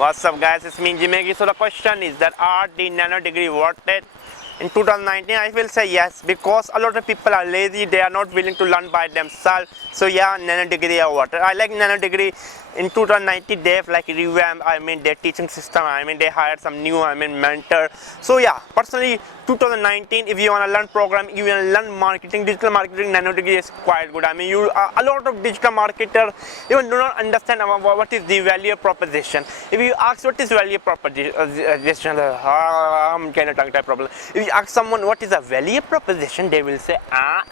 What's up guys, it's me Umair. So the question is that are the Nanodegree worth it? In 2019 I will say yes, because a lot of people are lazy, they are not willing to learn by themselves. So yeah, Nanodegree are worth it. I like Nanodegree. In 2019 they have like revamped their teaching system. They hired some new mentor. So yeah, personally 2019, if you want to learn programming, you want to learn marketing, digital marketing, Nanodegree is quite good. You a lot of digital marketers even do not understand what is the value proposition. If you ask what is value proposition, I'm kind of tongue tie problem. If you ask someone what is a value proposition, they will say ah.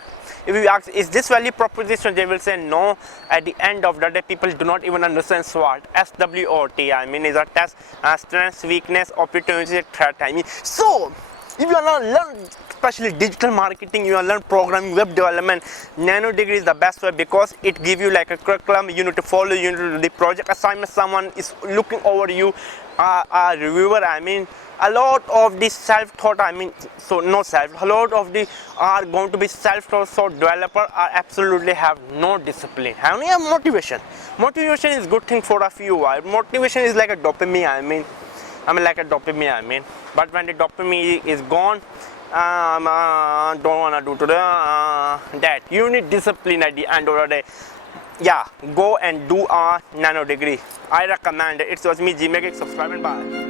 If you ask is this value proposition, they will say no. At the end of the day, people do not even understand SWOT. SWOT is a test, strengths, weakness, opportunity, threat. So if you want to learn especially digital marketing, you want to learn programming, web development, Nanodegree is the best way, because it gives you like a curriculum. You need to follow, you need to do the project assignment, someone is looking over you, a reviewer. A lot of the self-taught, a lot of the are going to be self-taught, so developers are absolutely have no discipline, have no motivation. Motivation is good thing for a few hours. Motivation is like a dopamine, like a dopamine, but when the dopamine is gone, don't wanna do today that. You need discipline at the end of the day. Yeah, go and do a Nanodegree. I recommend it. It was me, Geek. Subscribe and bye.